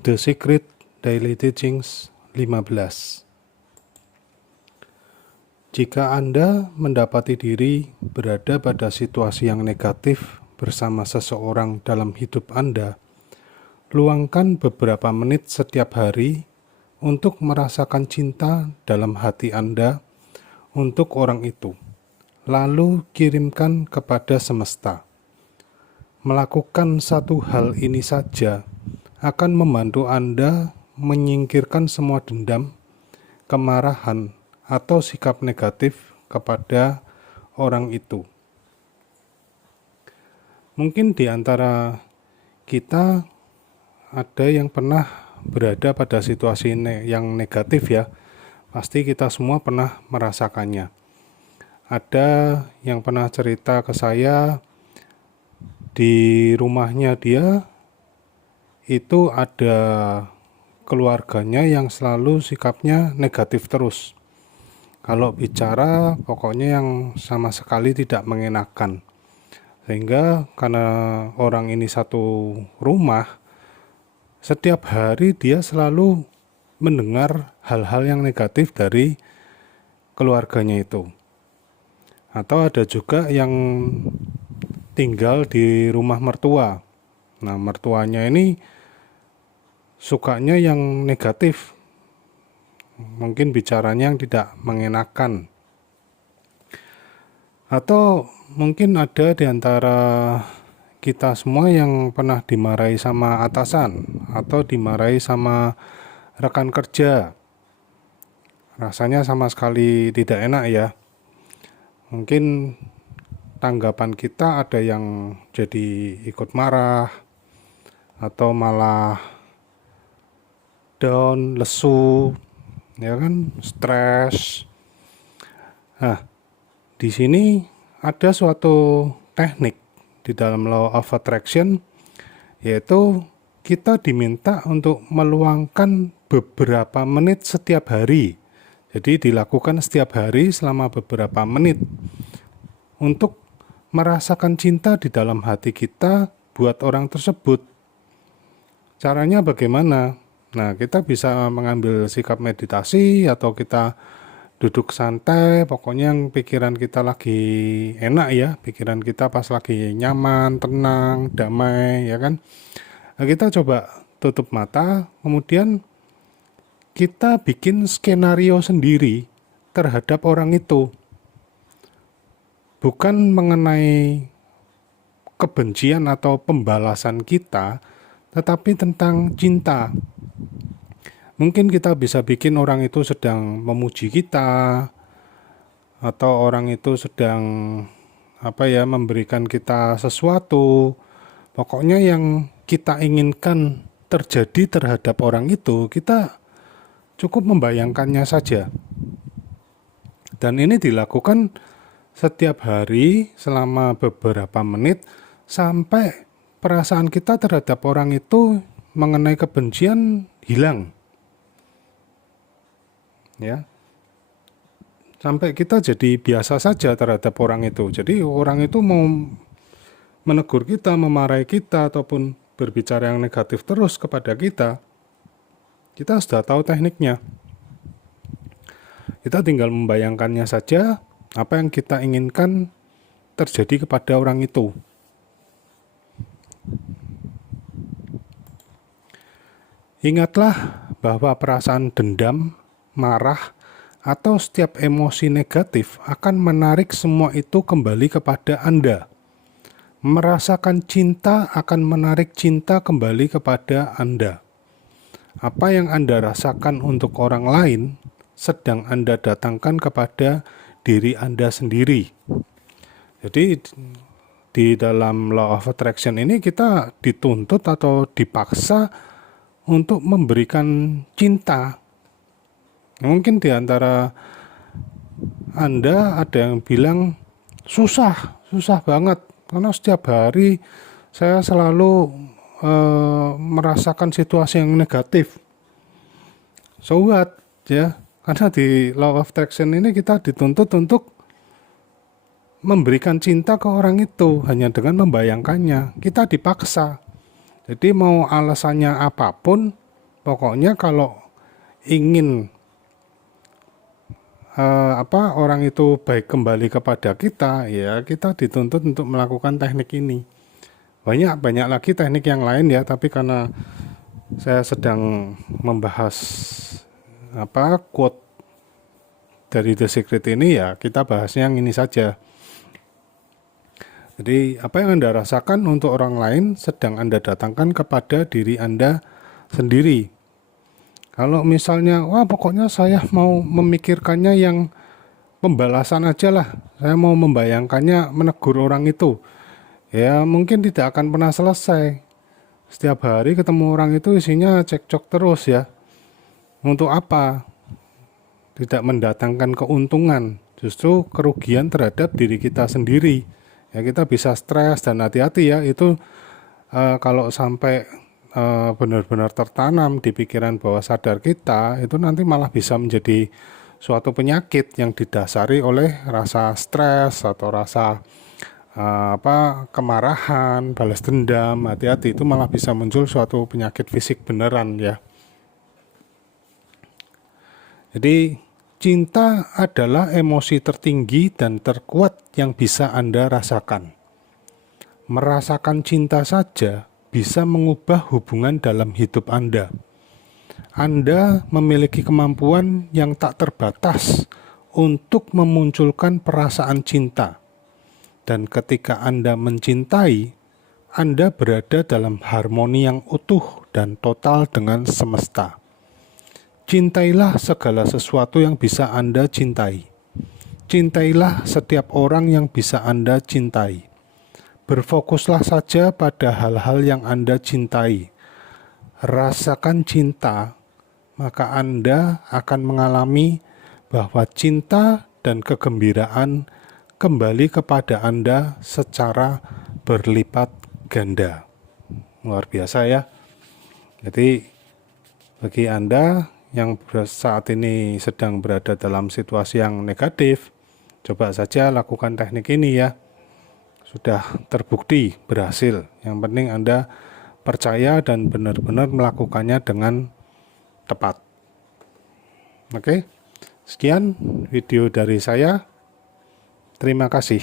The Secret Daily Teachings 15. Jika Anda mendapati diri berada pada situasi yang negatif bersama seseorang dalam hidup Anda, luangkan beberapa menit setiap hari untuk merasakan cinta dalam hati Anda untuk orang itu, lalu kirimkan kepada semesta. Melakukan satu hal ini saja akan membantu Anda menyingkirkan semua dendam, kemarahan, atau sikap negatif kepada orang itu. Mungkin di antara kita ada yang pernah berada pada situasi yang negatif ya. Pasti kita semua pernah merasakannya. Ada yang pernah cerita ke saya di rumahnya dia itu ada keluarganya yang selalu sikapnya negatif terus. Kalau bicara pokoknya yang sama sekali tidak mengenakan. Sehingga karena orang ini satu rumah, setiap hari dia selalu mendengar hal-hal yang negatif dari keluarganya itu. Atau ada juga yang tinggal di rumah mertua. Nah, mertuanya ini sukanya yang negatif, mungkin bicaranya yang tidak mengenakan. Atau mungkin ada di antara kita semua yang pernah dimarahi sama atasan atau dimarahi sama rekan kerja. Rasanya sama sekali tidak enak ya. Mungkin tanggapan kita ada yang jadi ikut marah atau malah down, lesu, ya kan, stres. Nah, di sini ada suatu teknik di dalam Law of Attraction, yaitu kita diminta untuk meluangkan beberapa menit setiap hari. Jadi dilakukan setiap hari selama beberapa menit untuk merasakan cinta di dalam hati kita buat orang tersebut. Caranya bagaimana? Nah, kita bisa mengambil sikap meditasi atau kita duduk santai, pokoknya yang pikiran kita lagi enak ya, pikiran kita pas lagi nyaman, tenang, damai, ya kan. Nah, kita coba tutup mata, kemudian kita bikin skenario sendiri terhadap orang itu. Bukan mengenai kebencian atau pembalasan kita, tetapi tentang cinta. Mungkin kita bisa bikin orang itu sedang memuji kita, atau orang itu sedang memberikan kita sesuatu. Pokoknya yang kita inginkan terjadi terhadap orang itu, kita cukup membayangkannya saja. Dan ini dilakukan setiap hari selama beberapa menit sampai perasaan kita terhadap orang itu mengenai kebencian hilang. Ya, sampai kita jadi biasa saja terhadap orang itu. Jadi orang itu mau menegur kita, memarahi kita, ataupun berbicara yang negatif terus kepada kita, kita sudah tahu tekniknya. Kita tinggal membayangkannya saja apa yang kita inginkan terjadi kepada orang itu. Ingatlah bahwa perasaan dendam, marah, atau setiap emosi negatif akan menarik semua itu kembali kepada Anda. Merasakan cinta akan menarik cinta kembali kepada Anda. Apa yang Anda rasakan untuk orang lain sedang Anda datangkan kepada diri Anda sendiri. Jadi di dalam Law of Attraction ini kita dituntut atau dipaksa untuk memberikan cinta. Mungkin di antara Anda ada yang bilang susah banget karena setiap hari saya selalu merasakan situasi yang negatif. So what? Ya, karena di Law of Attraction ini kita dituntut untuk memberikan cinta ke orang itu hanya dengan membayangkannya. Kita dipaksa. Jadi mau alasannya apapun, Pokoknya kalau ingin orang itu baik kembali kepada kita, ya kita dituntut untuk melakukan teknik ini. Banyak lagi teknik yang lain ya, tapi karena saya sedang membahas quote dari The Secret ini, ya kita bahasnya yang ini saja. Jadi apa yang Anda rasakan untuk orang lain sedang Anda datangkan kepada diri Anda sendiri. Kalau misalnya, wah pokoknya saya mau memikirkannya yang pembalasan aja lah, saya mau membayangkannya menegur orang itu, ya mungkin tidak akan pernah selesai. Setiap hari ketemu orang itu isinya cekcok terus ya. Untuk apa? Tidak mendatangkan keuntungan, justru kerugian terhadap diri kita sendiri. Ya kita bisa stres dan hati-hati ya, itu kalau sampai benar-benar tertanam di pikiran bawah sadar kita, itu nanti malah bisa menjadi suatu penyakit yang didasari oleh rasa stres atau rasa kemarahan, balas dendam. Hati-hati, itu malah bisa muncul suatu penyakit fisik beneran ya. Jadi cinta adalah emosi tertinggi dan terkuat yang bisa Anda rasakan. Merasakan cinta saja bisa mengubah hubungan dalam hidup Anda. Anda memiliki kemampuan yang tak terbatas untuk memunculkan perasaan cinta. Dan ketika Anda mencintai, Anda berada dalam harmoni yang utuh dan total dengan semesta. Cintailah segala sesuatu yang bisa Anda cintai. Cintailah setiap orang yang bisa Anda cintai. Berfokuslah saja pada hal-hal yang Anda cintai. Rasakan cinta, maka Anda akan mengalami bahwa cinta dan kegembiraan kembali kepada Anda secara berlipat ganda. Luar biasa ya. Jadi bagi Anda yang saat ini sedang berada dalam situasi yang negatif, coba saja lakukan teknik ini ya. Sudah terbukti berhasil. Yang penting Anda percaya dan benar-benar melakukannya dengan tepat. Oke, sekian video dari saya. Terima kasih.